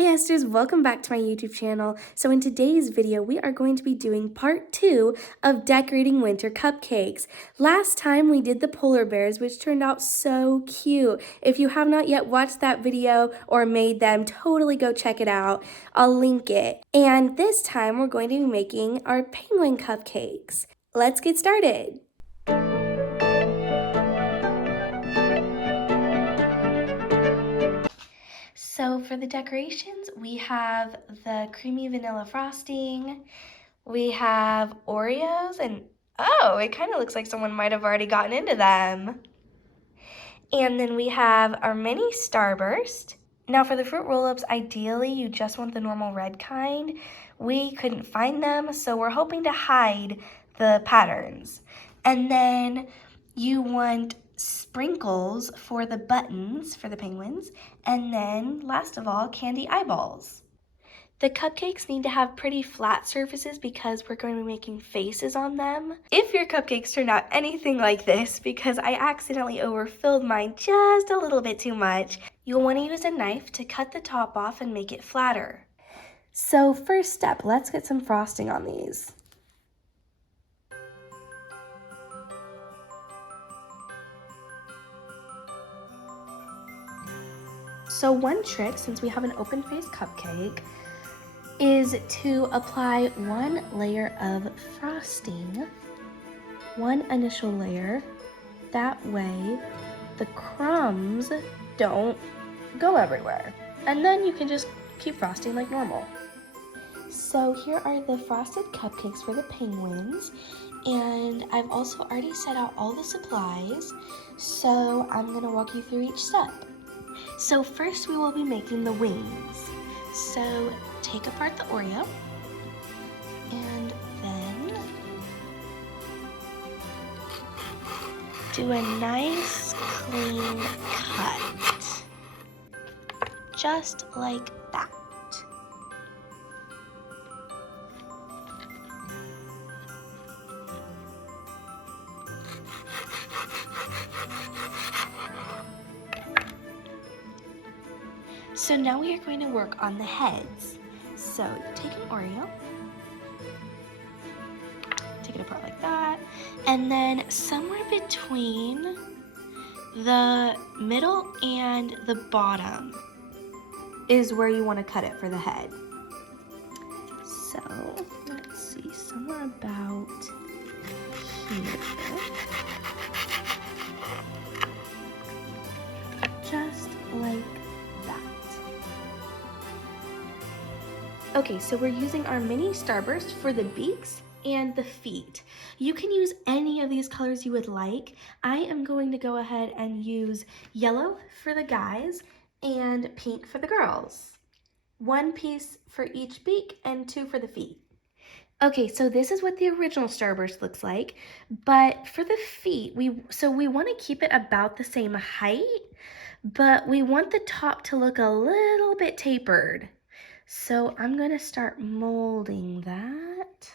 Hey Esthers, welcome back to my YouTube channel. So in today's video, we are going to be doing part 2 of decorating winter cupcakes. Last time we did the polar bears, which turned out so cute. If you have not yet watched that video or made them, totally go check it out. I'll link it. And this time we're going to be making our penguin cupcakes. Let's get started. So for the decorations, we have the creamy vanilla frosting, we have Oreos, and oh, it kind of looks like someone might have already gotten into them. And then we have our mini Starburst. Now for the fruit roll-ups, ideally you just want the normal red kind. We couldn't find them, so we're hoping to hide the patterns. And then you want sprinkles for the buttons for the penguins, and then last of all, candy eyeballs. The cupcakes need to have pretty flat surfaces because we're going to be making faces on them. If your cupcakes turned out anything like this, because I accidentally overfilled mine just a little bit too much, you'll want to use a knife to cut the top off and make it flatter. So first step, let's get some frosting on these. So one trick, since we have an open face cupcake, is to apply one layer of frosting, one initial layer. That way the crumbs don't go everywhere. And then you can just keep frosting like normal. So here are the frosted cupcakes for the penguins. And I've also already set out all the supplies, so I'm gonna walk you through each step. So first we will be making the wings. So take apart the Oreo, and then do a nice clean cut, just like that. So now we are going to work on the heads. So take an Oreo, take it apart like that, and then somewhere between the middle and the bottom is where you want to cut it for the head. So let's see, somewhere about here. Just like that. Okay, so we're using our mini Starburst for the beaks and the feet. You can use any of these colors you would like. I am going to go ahead and use yellow for the guys and pink for the girls. One piece for each beak and two for the feet. Okay, so this is what the original Starburst looks like, but for the feet, we want to keep it about the same height, but we want the top to look a little bit tapered. So I'm going to start molding that.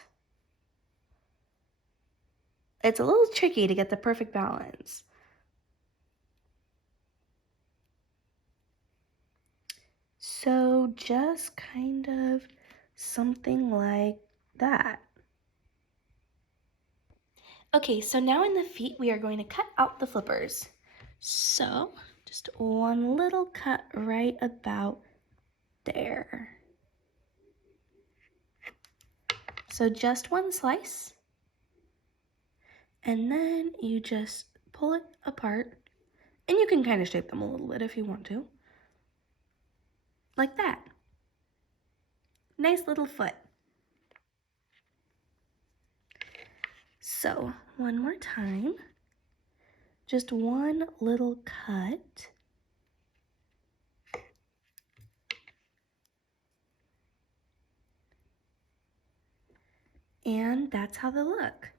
It's a little tricky to get the perfect balance. So just kind of something like that. Okay, so now in the feet, we are going to cut out the flippers. So just one little cut right about there. So just one slice, and then you just pull it apart, and you can kind of shape them a little bit if you want to, like that. Nice little foot. So one more time, just one little cut. And that's how they look.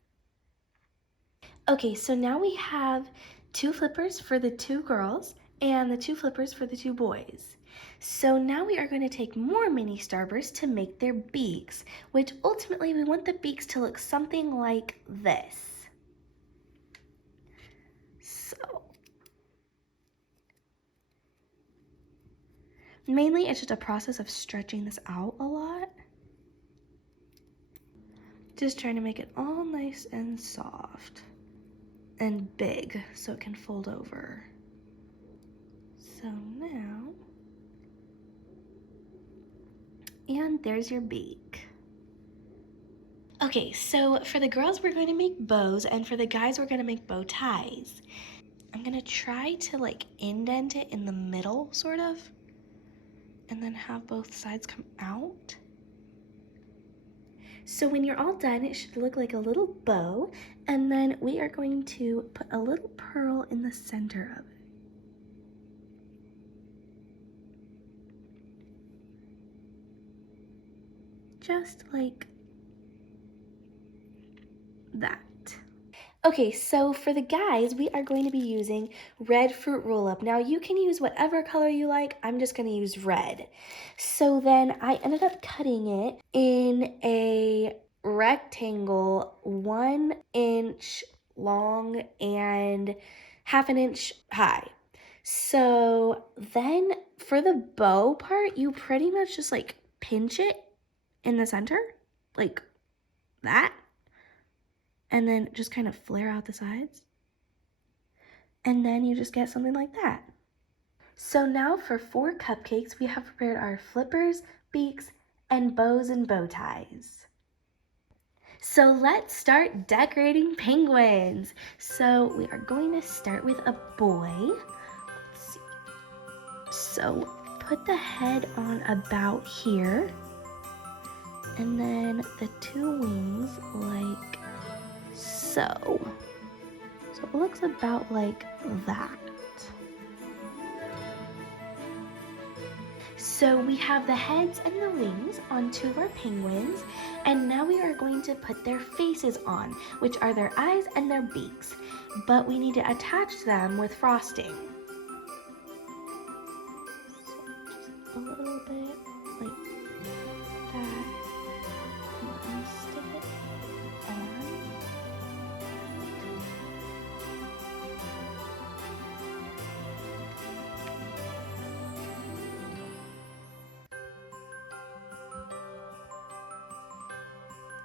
Okay, so now we have two flippers for the two girls and the two flippers for the two boys. So now we are going to take more mini Starbursts to make their beaks, which ultimately we want the beaks to look something like this. So Mainly, it's just a process of stretching this out a lot. Just trying to make it all nice and soft and big so it can fold over. So now, and there's your beak. Okay, so for the girls, we're going to make bows, and for the guys, we're going to make bow ties. I'm going to try to like indent it in the middle, sort of, and then have both sides come out. So when you're all done, it should look like a little bow, and then we are going to put a little pearl in the center of it. Just like that. Okay, so for the guys, we are going to be using red fruit roll-up. Now, you can use whatever color you like. I'm just going to use red. So then I ended up cutting it in a rectangle 1 inch long and 1/2 inch high. So then for the bow part, you pretty much just like pinch it in the center, like that. And then just kind of flare out the sides. And then you just get something like that. So now for 4 cupcakes, we have prepared our flippers, beaks, and bows and bow ties. So let's start decorating penguins. So we are going to start with a boy. Let's see. So put the head on about here. And then the 2 wings like so. So it looks about like that. So we have the heads and the wings on 2 of our penguins, and now we are going to put their faces on, which are their eyes and their beaks, but we need to attach them with frosting. So just a little bit like that, and then stick it on.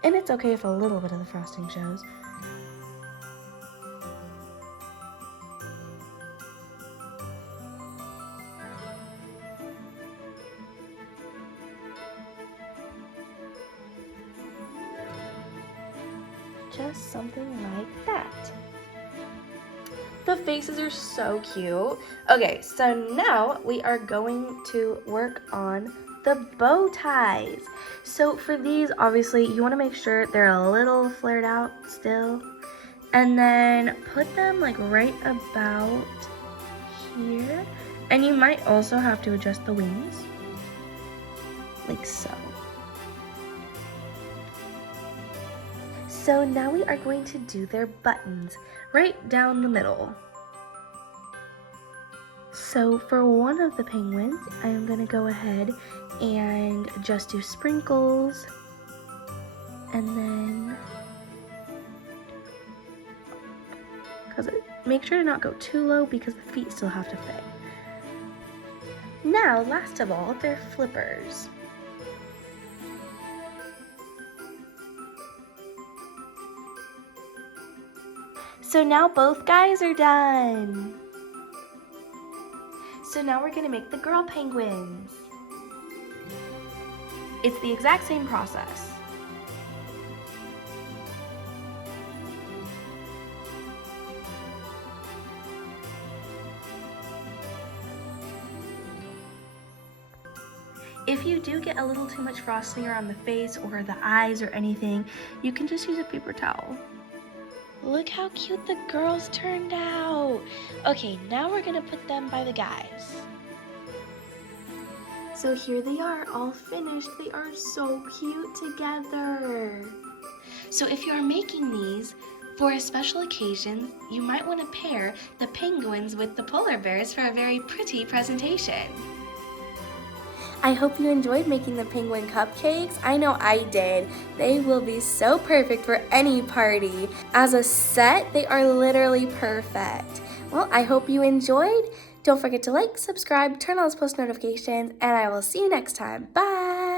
And it's okay if a little bit of the frosting shows. Just something like that. The faces are so cute. Okay, so now we are going to work on the bow ties. So for these, obviously, you want to make sure they're a little flared out still. And then put them like right about here. And you might also have to adjust the wings. Like so. So now we are going to do their buttons right down the middle. So for one of the penguins, I am going to go ahead and just do sprinkles, and then make sure to not go too low because the feet still have to fit. Now, last of all, their flippers. So now both guys are done. So now we're gonna make the girl penguins. It's the exact same process. If you do get a little too much frosting around the face or the eyes or anything, you can just use a paper towel. Look how cute the girls turned out. Okay, now we're gonna put them by the guys. So here they are, all finished. They are so cute together. So if you are making these for a special occasion, you might want to pair the penguins with the polar bears for a very pretty presentation. I hope you enjoyed making the penguin cupcakes. I know I did. They will be so perfect for any party. As a set, they are literally perfect. Well, I hope you enjoyed. Don't forget to like, subscribe, turn on those post notifications, and I will see you next time. Bye!